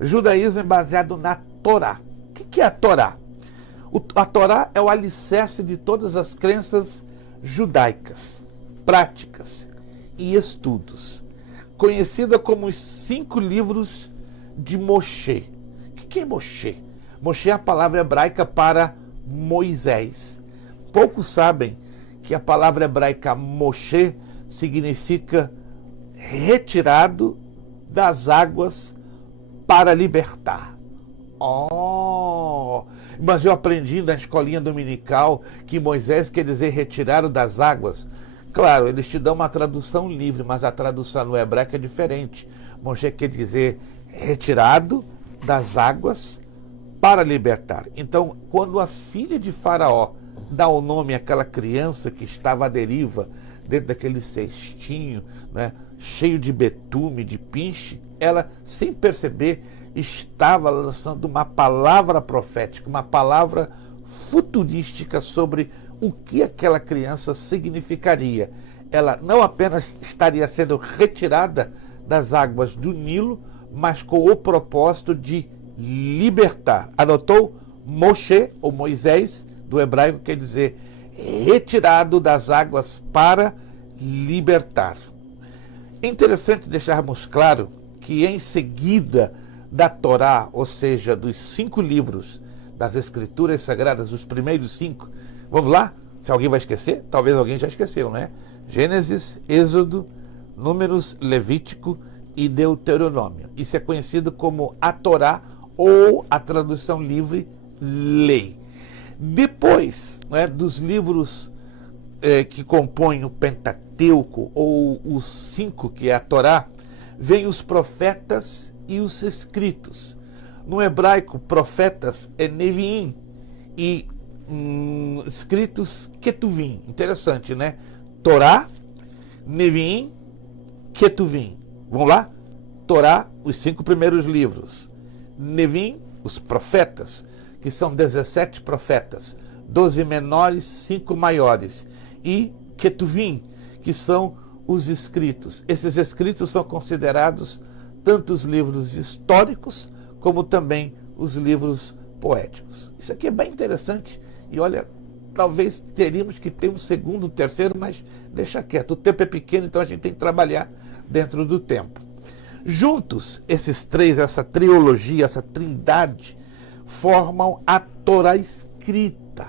O judaísmo é baseado na Torá. O que é a Torá? A Torá é o alicerce de todas as crenças judaicas, práticas e estudos, conhecida como os 5 livros de Moshe. O que é Moshe? Moshe é a palavra hebraica para Moisés. Poucos sabem que a palavra hebraica Moshe significa retirado das águas para libertar. Oh! Mas eu aprendi na escolinha dominical que Moisés quer dizer retirado das águas. Claro, eles te dão uma tradução livre, mas a tradução no hebraico é diferente. Moshe quer dizer retirado das águas para libertar. Então, quando a filha de Faraó dá o nome àquela criança que estava à deriva dentro daquele cestinho, né, cheio de betume, de pinche, ela, sem perceber, estava lançando uma palavra profética, uma palavra futurística sobre o que aquela criança significaria. Ela não apenas estaria sendo retirada das águas do Nilo, mas com o propósito de libertar. Anotou? Moshe, ou Moisés, do hebraico, quer dizer retirado das águas para libertar. É interessante deixarmos claro que em seguida da Torá, ou seja, dos 5 livros das Escrituras Sagradas, os primeiros 5, vamos lá? Se alguém vai esquecer, talvez alguém já esqueceu, né? Gênesis, Êxodo, Números, Levítico e Deuteronômio. Isso é conhecido como a Torá ou a tradução livre, lei. Depois, né, dos livros que compõem o Pentateuco, ou os 5 que é a Torá, vem os profetas e os escritos. No hebraico, profetas é Neviim e escritos Ketuvim. Interessante, né? Torá, Neviim, Ketuvim. Vamos lá? Torá, os 5 primeiros livros. Neviim, os profetas, que são 17 profetas, 12 menores, 5 maiores. E Ketuvim, que são os escritos. Esses escritos são considerados tanto os livros históricos como também os livros poéticos. Isso aqui é bem interessante e olha, talvez teríamos que ter um segundo, um terceiro, mas deixa quieto. O tempo é pequeno, então a gente tem que trabalhar dentro do tempo. Juntos, esses 3, essa trilogia, essa trindade, formam a Torá escrita.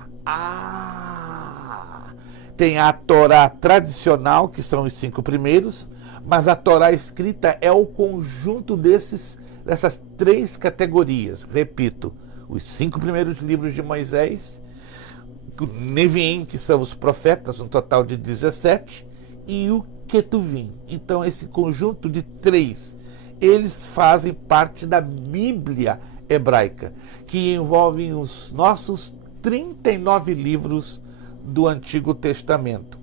Tem a Torá tradicional, que são os 5 primeiros, mas a Torá escrita é o conjunto dessas 3 categorias. Repito, os 5 primeiros livros de Moisés, o Neviim, que são os profetas, um total de 17, e o Ketuvim. Então, esse conjunto de 3, eles fazem parte da Bíblia hebraica, que envolve os nossos 39 livros do Antigo Testamento.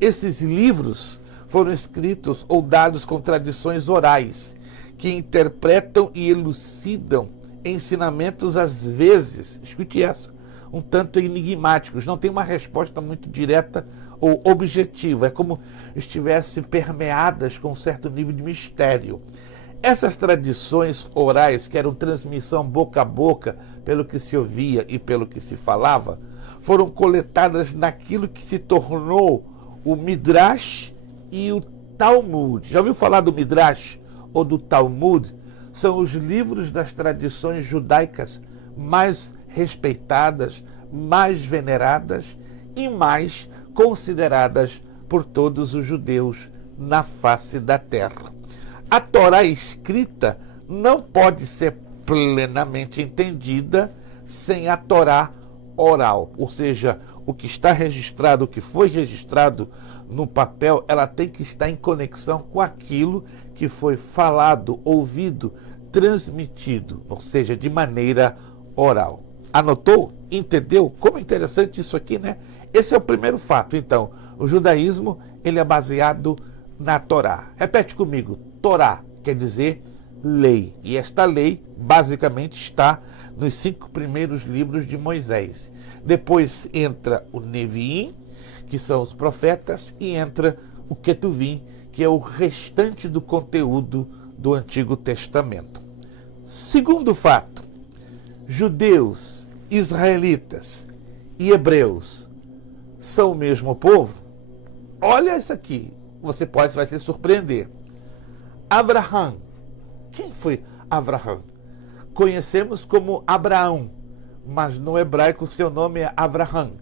Esses livros foram escritos ou dados com tradições orais, que interpretam e elucidam ensinamentos, às vezes, escute essa, um tanto enigmáticos, não tem uma resposta muito direta ou objetiva, é como estivessem permeadas com um certo nível de mistério. Essas tradições orais, que eram transmissão boca a boca, pelo que se ouvia e pelo que se falava, foram coletadas naquilo que se tornou o Midrash e o Talmud. Já ouviu falar do Midrash ou do Talmud? São os livros das tradições judaicas mais respeitadas, mais veneradas e mais consideradas por todos os judeus na face da terra. A Torá escrita não pode ser plenamente entendida sem a Torá oral, ou seja, o que está registrado, o que foi registrado no papel, ela tem que estar em conexão com aquilo que foi falado, ouvido, transmitido, ou seja, de maneira oral. Anotou? Entendeu? Como é interessante isso aqui, né? Esse é o primeiro fato. Então, o judaísmo, ele é baseado na Torá. Repete comigo. Torá quer dizer lei. E esta lei, basicamente, está nos 5 primeiros livros de Moisés. Depois entra o Neviim, que são os profetas, e entra o Ketuvim, que é o restante do conteúdo do Antigo Testamento. Segundo fato, judeus, israelitas e hebreus são o mesmo povo? Olha isso aqui, vai se surpreender. Abraão. Quem foi Abraão? Conhecemos como Abraão, mas no hebraico seu nome é Abraham.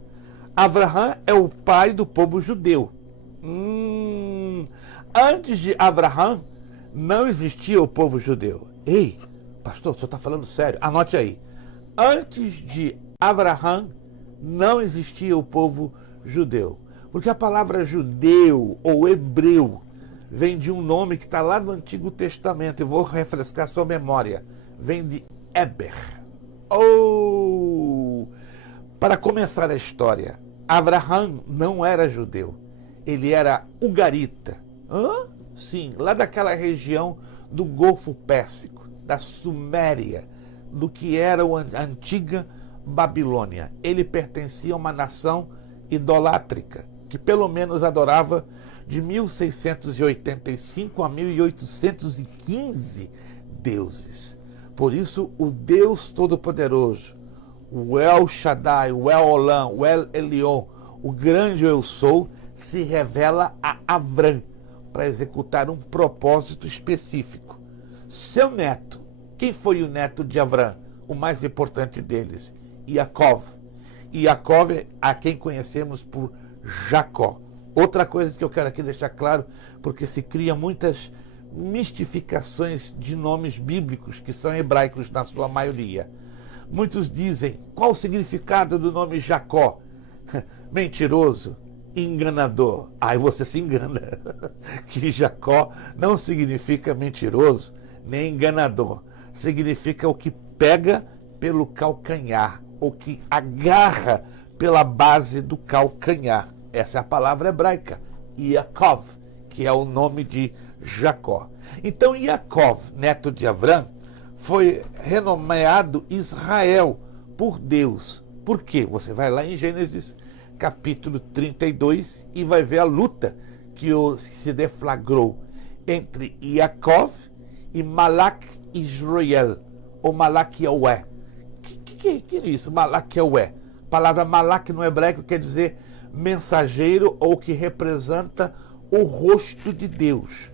Abraão é o pai do povo judeu. Antes de Abraão, não existia o povo judeu. Ei, pastor, o senhor está falando sério? Anote aí. Antes de Abraão, não existia o povo judeu. Porque a palavra judeu ou hebreu vem de um nome que está lá no Antigo Testamento. Eu vou refrescar sua memória. Vem de Eber. Para começar a história, Abraão não era judeu. Ele era ugarita. Sim, lá daquela região do Golfo Pérsico, da Suméria, do que era a antiga Babilônia. Ele pertencia a uma nação idolátrica, que pelo menos adorava de 1685 a 1815 deuses. Por isso, o Deus Todo-Poderoso, o El Shaddai, o El Olam, o El Elyon, o grande Eu Sou, se revela a Abrão para executar um propósito específico. Seu neto, quem foi o neto de Abrão? O mais importante deles, Iacov. Iacov é a quem conhecemos por Jacó. Outra coisa que eu quero aqui deixar claro, porque se cria muitas mistificações de nomes bíblicos que são hebraicos na sua maioria. Muitos dizem, qual o significado do nome Jacó? Mentiroso, enganador. Aí você se engana, que Jacó não significa mentiroso nem enganador. Significa o que pega pelo calcanhar, ou que agarra pela base do calcanhar. Essa é a palavra hebraica, Iacov, que é o nome de Jacó. Então Iacov, neto de Abrão, foi renomeado Israel por Deus. Por quê? Você vai lá em Gênesis capítulo 32 e vai ver a luta que se deflagrou entre Iacov e Malak Israel, ou Malak Yahweh. Que é isso, Malak Yahweh? A palavra Malak no hebraico quer dizer mensageiro, ou que representa o rosto de Deus.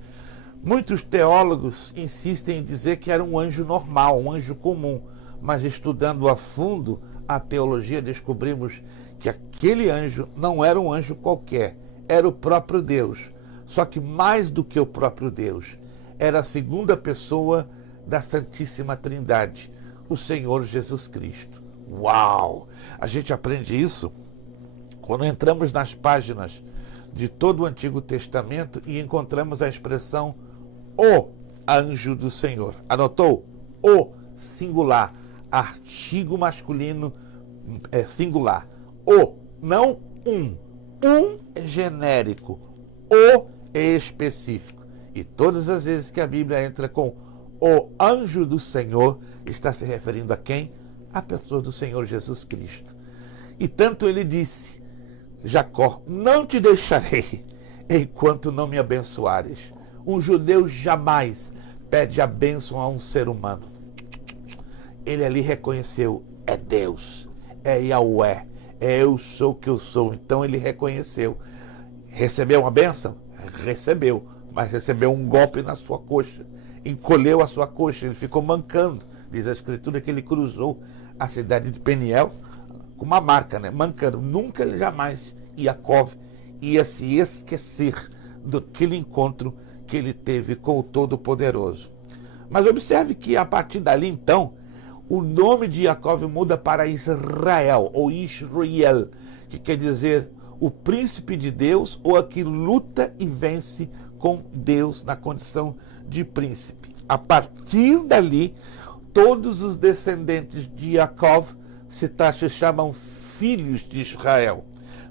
Muitos teólogos insistem em dizer que era um anjo normal, um anjo comum, mas estudando a fundo a teologia descobrimos que aquele anjo não era um anjo qualquer, era o próprio Deus. Só que mais do que o próprio Deus, era a segunda pessoa da Santíssima Trindade, o Senhor Jesus Cristo. Uau! A gente aprende isso quando entramos nas páginas de todo o Antigo Testamento e encontramos a expressão o anjo do Senhor. Anotou? O singular, artigo masculino singular. O, não um. Um é genérico, o é específico. E todas as vezes que a Bíblia entra com o anjo do Senhor, está se referindo a quem? A pessoa do Senhor Jesus Cristo. E tanto ele disse, Jacó, não te deixarei enquanto não me abençoares. Um judeu jamais pede a bênção a um ser humano. Ele ali reconheceu, é Deus, é Yahweh, é eu sou o que eu sou. Então ele reconheceu. Recebeu uma bênção? Recebeu, mas recebeu um golpe na sua coxa. Encolheu a sua coxa, ele ficou mancando. Diz a Escritura que ele cruzou a cidade de Peniel com uma marca, né? Mancando. Nunca, ele jamais, Iacov, ia se esquecer daquele encontro que ele teve com o Todo-Poderoso. Mas observe que a partir dali, então, o nome de Iacov muda para Israel, ou Israel, que quer dizer o príncipe de Deus, ou a que luta e vence com Deus na condição de príncipe. A partir dali, todos os descendentes de Iacov se chamam filhos de Israel.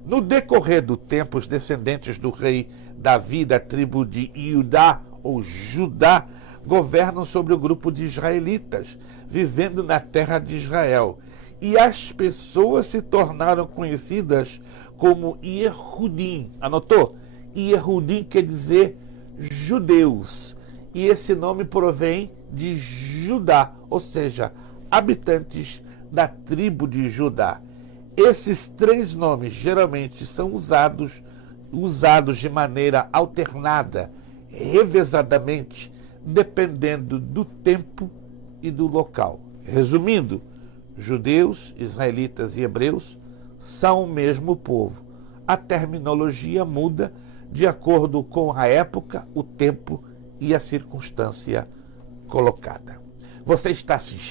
No decorrer do tempo, os descendentes do rei Davi, da tribo de Judá, ou Judá, governam sobre o grupo de israelitas, vivendo na terra de Israel. E as pessoas se tornaram conhecidas como Yehudim. Anotou? Yehudim quer dizer judeus. E esse nome provém de Judá, ou seja, habitantes da tribo de Judá. Esses três nomes geralmente são usados de maneira alternada, revezadamente, dependendo do tempo e do local. Resumindo, judeus, israelitas e hebreus são o mesmo povo. A terminologia muda de acordo com a época, o tempo e a circunstância colocada. Você está assistindo